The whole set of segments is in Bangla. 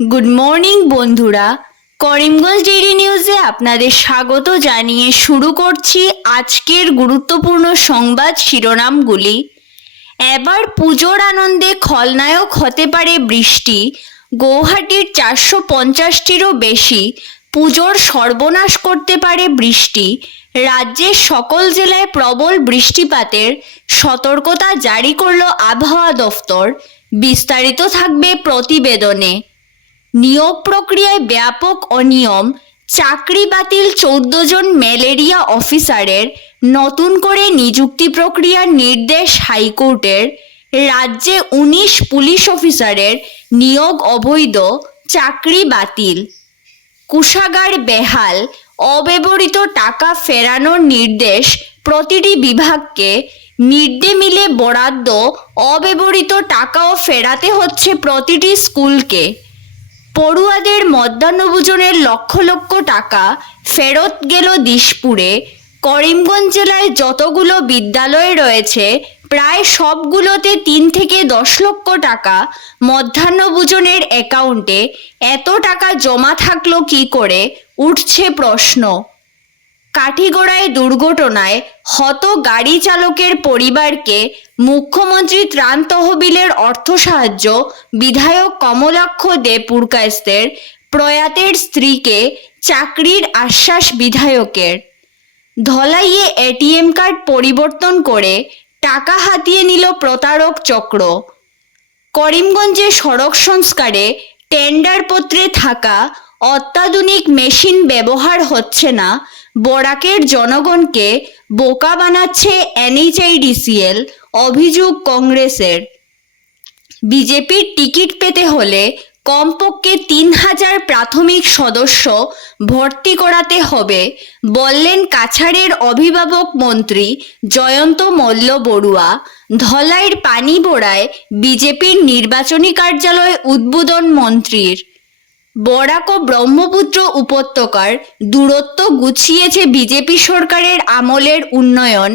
গুড মর্নিং বন্ধুরা, করিমগঞ্জ ডেইলি নিউজে আপনাদের স্বাগত জানিয়ে শুরু করছি আজকের গুরুত্বপূর্ণ সংবাদ শিরোনামগুলি। এবার পুজোর আনন্দে খলনায়ক হতে পারে বৃষ্টি। গৌহাটির 450টিরও বেশি পুজোর সর্বনাশ করতে পারে বৃষ্টি। রাজ্যের সকল জেলায় প্রবল বৃষ্টিপাতের সতর্কতা জারি করল আবহাওয়া দফতর। বিস্তারিত থাকবে প্রতিবেদনে। নিয়োগ প্রক্রিয়ায় ব্যাপক অনিয়ম, চাকরি বাতিল 14 জন ম্যালেরিয়া অফিসারের। নতুন করে নিযুক্তি প্রক্রিয়ার নির্দেশ হাইকোর্টের। রাজ্যে 19 পুলিশ অফিসারের নিয়োগ অবৈধ, চাকরি বাতিল। কোষাগার বেহাল, অব্যবহৃত টাকা ফেরানোর নির্দেশ প্রতিটি বিভাগকে। মিড ডে মিলে বরাদ্দ, অব্যবহৃত টাকাও ফেরাতে হচ্ছে প্রতিটি স্কুলকে। পড়ুয়াদের মধ্যাহ্নভোজনের লক্ষ লক্ষ টাকা ফেরত গেল দিশপুরে। করিমগঞ্জ জেলায় যতগুলো বিদ্যালয় রয়েছে প্রায় সবগুলোতে 3 থেকে 10 লক্ষ টাকা মধ্যাহ্নভোজনের অ্যাকাউন্টে। এত টাকা জমা থাকলো কি করে, উঠছে প্রশ্ন। কাঠিগড়ায় দুর্ঘটনায় হত গাড়ি চালকের পরিবারকে মুখ্যমন্ত্রী ত্রাণ তহবিলের অর্থ সাহায্য। বিধায়ক কমলাক্ষ দে পুরকায়েস্তের। প্রয়াতের স্ত্রীকে চাকরির আশ্বাস বিধায়কের। ধলাইয়ে এটিএম কার্ড পরিবর্তন করে টাকা হাতিয়ে নিল প্রতারক চক্র। করিমগঞ্জে সড়ক সংস্কারে টেন্ডারপত্রে থাকা অত্যাধুনিক মেশিন ব্যবহার হচ্ছে না। বরাকের জনগণকে বোকা বানাচ্ছে এনএইচআইডিসিএল, অভিযোগ কংগ্রেসের। বিজেপির টিকিট পেতে হলে কমপক্ষে 3000 প্রাথমিক সদস্য ভর্তি করাতে হবে, বললেন কাছাড়ের অভিভাবক মন্ত্রী জয়ন্ত মল্ল বড়ুয়া। ধলাইয়ের পানিবোড়ায় বিজেপির নির্বাচনী কার্যালয় উদ্বোধন মন্ত্রীর। বরাক ও ব্রহ্মপুত্র উপত্যকার দূরত্ব গুছিয়েছে বিজেপি সরকারের আমলের উন্নয়ন,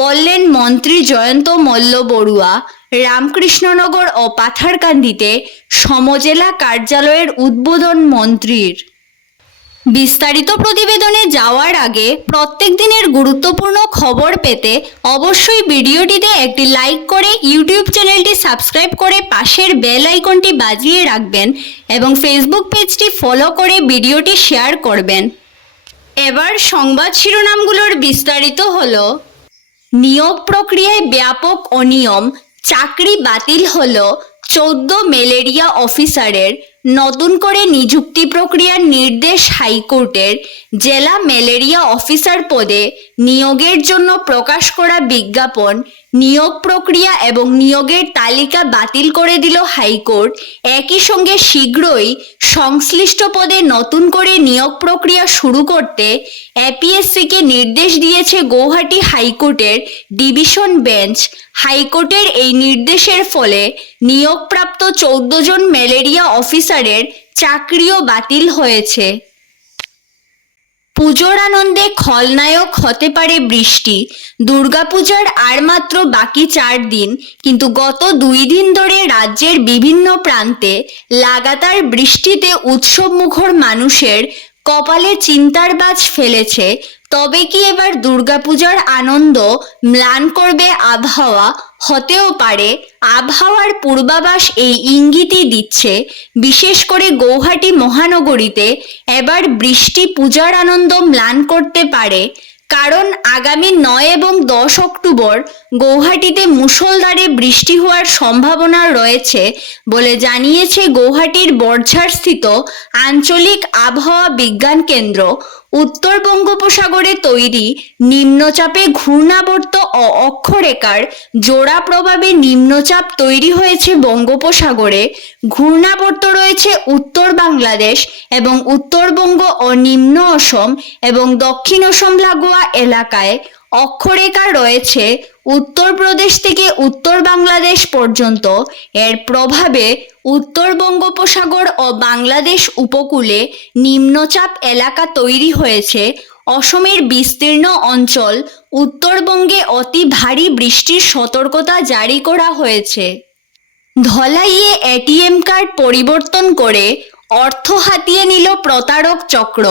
বললেন মন্ত্রী জয়ন্ত মল্ল বড়ুয়া। রামকৃষ্ণনগর ও পাথারকান্দিতে সমজেলা কার্যালয়ের উদ্বোধন মন্ত্রীর। বিস্তারিত প্রতিবেদনে যাওয়ার আগে প্রত্যেক দিনের গুরুত্বপূর্ণ খবর পেতে অবশ্যই ভিডিওটিতে একটি লাইক করে ইউটিউব চ্যানেলটি সাবস্ক্রাইব করে পাশের বেল আইকনটি বাজিয়ে রাখবেন এবং ফেসবুক পেজটি ফলো করে ভিডিওটি শেয়ার করবেন। এবার সংবাদ শিরোনামগুলোর বিস্তারিত হলো। নিয়োগ প্রক্রিয়ায় ব্যাপক অনিয়ম, চাকরি বাতিল হলো 14 ম্যালেরিয়া অফিসারের। নতুন করে নিযুক্তি প্রক্রিয়ার নির্দেশ হাইকোর্টের। জেলা ম্যালেরিয়া অফিসার পদে নিয়োগের জন্য প্রকাশ করা বিজ্ঞাপন, নিয়োগ প্রক্রিয়া এবং নিয়োগের তালিকা বাতিল করে দিল হাইকোর্ট। একই সঙ্গে শীঘ্রই সংশ্লিষ্ট পদে নতুন করে নিয়োগ প্রক্রিয়া শুরু করতে এপিএসসিকে নির্দেশ দিয়েছে গৌহাটি হাইকোর্টের ডিভিশন বেঞ্চ। হাইকোর্টের এই নির্দেশের ফলে নিয়োগপ্রাপ্ত 14 জন ম্যালেরিয়া অফিসারের চাকরিও বাতিল হয়েছে। পুজোর আনন্দে খলনায়ক হতে পারে বৃষ্টি। দুর্গাপূজার আর মাত্র বাকি 4 দিন, কিন্তু গত 2 দিন ধরে রাজ্যের বিভিন্ন প্রান্তে লাগাতার বৃষ্টিতে উৎসবমুখর মানুষের কপালে চিন্তার বাজ ফেলেছে। তবে কি এবার দুর্গাপূজার আনন্দ ম্লান করবে আবহাওয়া? হতেও পারে। আবহাওয়ার পূর্বাভাস এই ইঙ্গিতই দিচ্ছে। বিশেষ করে গৌহাটি মহানগরীতে এবার বৃষ্টি পূজার আনন্দ ম্লান করতে পারে। কারণ আগামী 9 এবং 10 অক্টোবর গৌহাটিতে মুষলধারে বৃষ্টি হওয়ার সম্ভাবনা রয়েছে বলে জানিয়েছে গৌহাটির বর্ঝারস্থিত আঞ্চলিক আবহাওয়া বিজ্ঞান কেন্দ্র। উত্তর বঙ্গোপসাগরে তৈরি নিম্নচাপে ঘূর্ণাবর্ত ও অক্ষরেখার জোড়া প্রভাবে নিম্নচাপ তৈরি হয়েছে বঙ্গোপসাগরে। ঘূর্ণাবর্ত রয়েছে উত্তর বাংলাদেশ এবং উত্তরবঙ্গ ও নিম্ন অসম এবং দক্ষিণ অসম লাগোয়া এলাকায়। অক্ষরেখা রয়েছে উত্তরপ্রদেশ থেকে উত্তর বাংলাদেশ পর্যন্ত। এর প্রভাবে উত্তর বঙ্গোপসাগর ও বাংলাদেশ উপকূলে নিম্নচাপ এলাকা তৈরি হয়েছে। অসমের বিস্তীর্ণ অঞ্চল, উত্তরবঙ্গে অতি ভারী বৃষ্টির সতর্কতা জারি করা হয়েছে। ধলাইয়ে এটিএম কার্ড পরিবর্তন করে অর্থ হাতিয়ে নিল প্রতারক চক্র।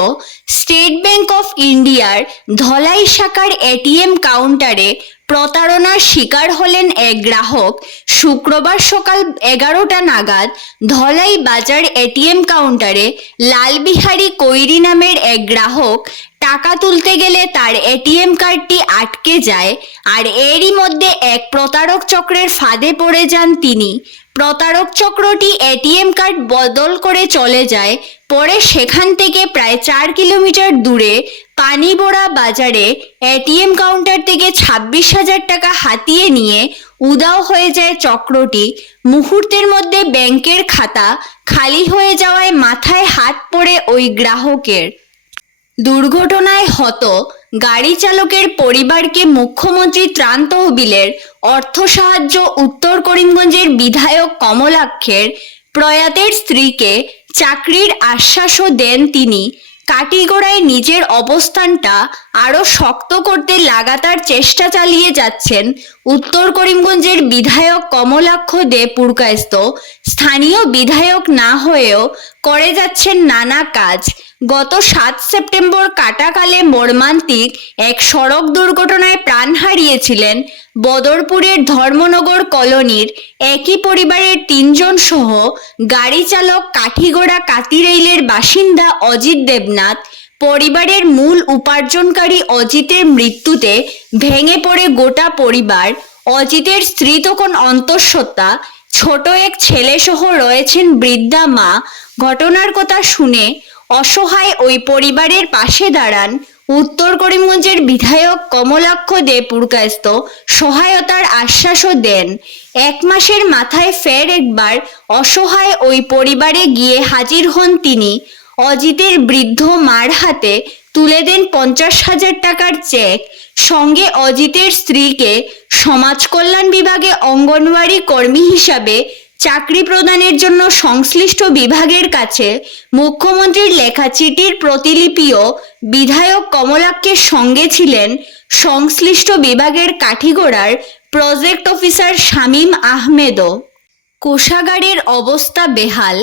স্টেট ব্যাংক অফ ইন্ডিয়ার ধলাই শাখার এটিএম কাউন্টারে প্রতারণার শিকার হলেন এক গ্রাহক। শুক্রবার সকাল 11টা নাগাদ ধলাই বাজার এটিএম কাউন্টারে লালবিহারী কৈরি নামের এক গ্রাহক টাকা তুলতে গেলে তার এটিএম কার্ডটি আটকে যায়, আর এরই মধ্যে এক প্রতারক চক্রের ফাঁদে পড়ে যান তিনি। প্রতারক চক্রটি এটিএম কার্ড বদল করে চলে যায়। পরে সেখান থেকে প্রায় 4 কিলোমিটার দূরে পানিবোড়া বাজারে এটিএম কাউন্টার থেকে 26,000 টাকা হাতিয়ে নিয়ে উধাও হয়ে যায় চক্রটি। মুহূর্তের মধ্যে ব্যাংকের খাতা খালি হয়ে যাওয়ায় মাথায় হাত পড়ে ওই গ্রাহকের। দুর্ঘটনায় হত গাড়ি চালকের পরিবারকে মুখ্যমন্ত্রী ত্রাণ তহবিলের অর্থ সাহায্য উত্তর করিমগঞ্জের বিধায়ক কমলাক্ষের। প্রয়াতের স্ত্রীকে চাকরির আশ্বাসও দেন তিনি। কাটিগড়ায় নিজের অবস্থানটা আরও শক্ত করতে লাগাতার চেষ্টা চালিয়ে যাচ্ছেন উত্তর করিমগঞ্জের বিধায়ক কমলাক্ষ দে পুরকায়স্থ। স্থানীয় বিধায়ক না হয়েও করে যাচ্ছেন নানা কাজ। গত 7 সেপ্টেম্বর কাটাকালে মর্মান্তিক এক সড়ক দুর্ঘটনায় প্রাণ হারিয়েছিলেন বদরপুরের ধর্মনগর কলোনির একই পরিবারের 3 জন সহ গাড়ি চালক কাঠিগড়া কাতিরেইলের বাসিন্দা অজিত দেবনাথ। পরিবারের মূল উপার্জনকারী অজিতের মৃত্যুতে ভেঙে পড়ে গোটা পরিবার। অজিতের স্ত্রী তখন অন্তঃসত্ত্বা, ছোট এক ছেলে সহ রয়েছেন বৃদ্ধা মা। ঘটনার কথা শুনে অসহায় ওই পরিবারের পাশে দাঁড়ান উত্তর করিমগঞ্জের বিধায়ক কমলাক্ষ দে পুরকায়স্থ। সহায়তার আশ্বাসও দেন। 1 মাসের মাথায় ফের একবার অসহায় ওই পরিবারে গিয়ে হাজির হন তিনি। অজিতের বৃদ্ধ মার হাতে তুলে দেন 50,000 টাকার চেক। সঙ্গে অজিতের স্ত্রীকে সমাজ কল্যাণ বিভাগে অঙ্গনওয়াড়ি কর্মী হিসাবে চাকরি প্রদানের জন্য সংশ্লিষ্ট বিভাগের কাছে মুখ্যমন্ত্রীর লেখা চিঠির প্রতিলিপিও বিধায়ক কমলাক্ষের সঙ্গে ছিলেন সংশ্লিষ্ট বিভাগের কাঠিগড়ার প্রজেক্ট অফিসার শামীম আহমেদও। কোষাগারের অবস্থা বেহাল।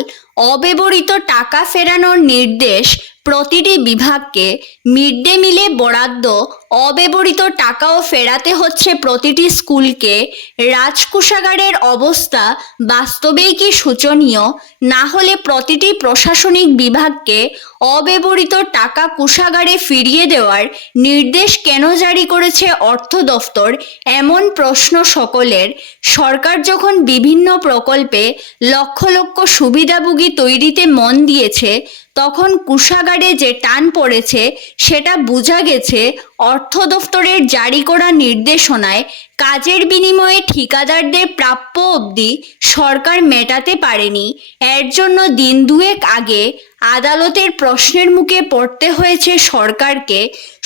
অব্যবহৃত টাকা ফেরানোর নির্দেশ প্রতিটি বিভাগকে। মিড ডে মিলে বরাদ্দ অব্যবহৃত টাকাও ফেরাতে হচ্ছে প্রতিটি স্কুলকে। রাজকোষাগারের অবস্থা বাস্তবেই কি শোচনীয়? না হলে প্রতিটি প্রশাসনিক বিভাগকে অব্যবহৃত টাকা কোষাগারে ফিরিয়ে দেওয়ার নির্দেশ কেন জারি করেছে অর্থ দফতর? এমন প্রশ্ন সকলের। সরকার যখন বিভিন্ন প্রকল্পে লক্ষ লক্ষ সুবিধাভোগী তৈরিতে মন দিয়েছে, তখন কোষাগারে যে টান পড়েছে সেটা বোঝা গেছে অর্থ দফতরের জারি করা নির্দেশনায় কাজের বিনিময়ে ঠিকাদারদের প্রাপ্য অবধি সরকার মেটাতে পারেনি। এর জন্য দিন দুয়েক আগে আদালতের প্রশ্নের মুখে পড়তে হয়েছে সরকারকে।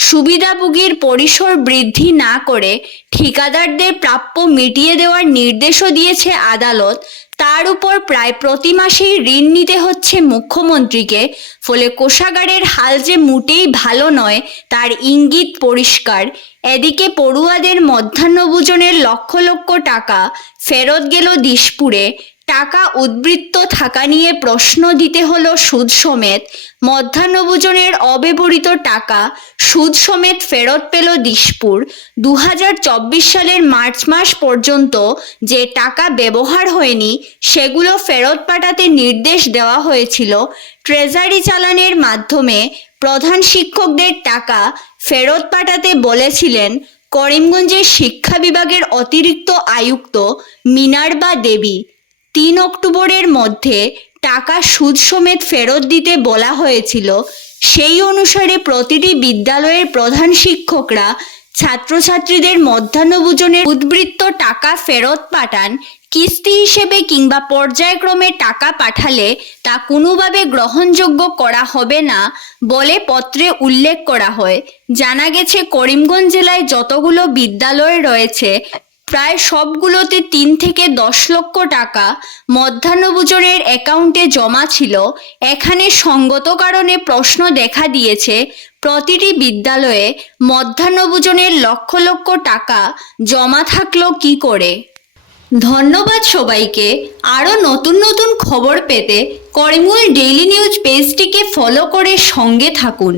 সুবিধাভোগীর পরিসর বৃদ্ধি না করে ঠিকাদারদের প্রাপ্য মিটিয়ে দেওয়ার নির্দেশও দিয়েছে আদালত। তার উপর প্রায় প্রতি মাসেই ঋণ নিতে হচ্ছে মুখ্যমন্ত্রীকে। ফলে কোষাগারের হাল যে মোটেই ভালো নয় তার ইঙ্গিত পরিষ্কার। এদিকে পড়ুয়াদের মধ্যাহ্নভোজনের লক্ষ লক্ষ টাকা ফেরত গেল দিশপুরে। টাকা উদ্বৃত্ত থাকা নিয়ে প্রশ্ন দিতে হলো সুদ সমেত। মধ্যাহ্নভোজনের অব্যবহৃত টাকা সুদ সমেত ফেরত পেল দিশপুর। 2024 সালের মার্চ মাস পর্যন্ত যে টাকা ব্যবহার হয়নি সেগুলো ফেরত পাঠাতে নির্দেশ দেওয়া হয়েছিল। ট্রেজারি চালানের মাধ্যমে প্রধান শিক্ষকদের টাকা ফেরত পাঠাতে বলেছিলেন করিমগঞ্জের শিক্ষা বিভাগের অতিরিক্ত আয়ুক্ত মিনার্বা দেবী। 3 অক্টোবরের মধ্যে টাকা সুদ সমেত ফেরত দিতে বলা হয়েছিল। সেই অনুসারে প্রতিটি বিদ্যালয়ের প্রধান শিক্ষকরা ছাত্রছাত্রীদের মধ্যাহ্নভোজনের উদ্বৃত্ত টাকা ফেরত পাঠান। কিস্তি হিসেবে কিংবা পর্যায়ক্রমে টাকা পাঠালে তা কোনোভাবে গ্রহণযোগ্য করা হবে না বলে পত্রে উল্লেখ করা হয়। জানা গেছে করিমগঞ্জ জেলায় যতগুলো বিদ্যালয় রয়েছে প্রায় সবগুলোতে 3 থেকে 10 লক্ষ টাকা মধ্যাহ্নভোজনের অ্যাকাউন্টে জমা ছিল। এখানে সঙ্গত কারণে প্রশ্ন দেখা দিয়েছে, প্রতিটি বিদ্যালয়ে মধ্যাহ্নভোজনের লক্ষ লক্ষ টাকা জমা থাকলো কি করে? ধন্যবাদ সবাইকে। আরও নতুন নতুন খবর পেতে করিমগঞ্জ ডেইলি নিউজ পেজটিকে ফলো করে সঙ্গে থাকুন।